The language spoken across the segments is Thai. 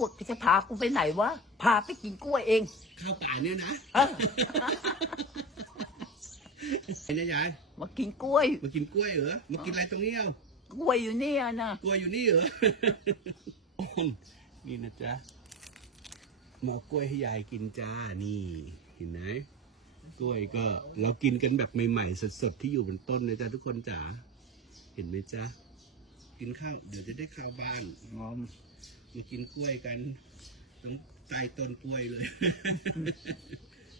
กดจะพากูไปไหนวะ พาไปกินกล้วยเอง ข้าวป่าเนี่ยนะเอ้าไอ้นะยายมากินกล้วย มากินกล้วยเหรอ มากินอะไรตรงนี้เอ้ากล้วยอยู่เนี่ยนะกล้วยอยู่นี่เหรอ นี่นะจ๊ะหมอกล้วยให้ยายกินจ้า นี่ เห็นไหมกล้วยก็ เรากินกันแบบใหม่ๆสดๆที่อยู่บนต้นนะจ๊ะทุกคนจ๋า เห็นไหมจ๊ะ กินข้าว เดี๋ยวจะได้ข้าวบ้านงอมมากินกล้วยกันต้องใต้ต้นกล้วยเลย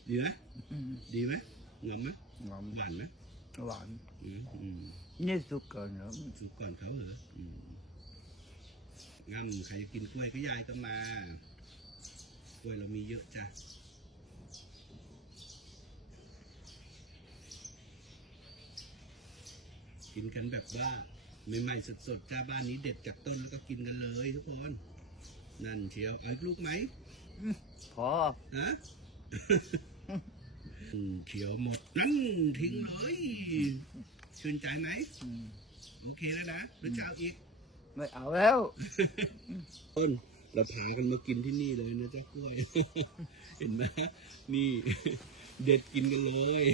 ดีไหมอืมดีไหมงามไหมงอมหวานไหมหวานอืมอืมนี่สุกเกินแล้วสุกก่อนเขาเหรออืมงามใครจะกินกล้วยก็ยายก็มากล้วยเรามีเยอะจ้ะกินกันแบบว่า ใหม่ๆสดๆจ้าบ้านนี้เด็ดจากต้นแล้วก็กินกันเลยทุกคน นั่นเชียวเอาอีกลูกไหมพอฮะอืมเขียวหมดนั่นทิ้งเลยชื่นใจไหมอืมโอเคแล้วนะหรือจะเอาอีก ไม่เอาแล้วต้นเราพากันมากินที่นี่เลยนะจ๊ะกล้วย เห็นไหมนี่ เด็ดกินกันเลย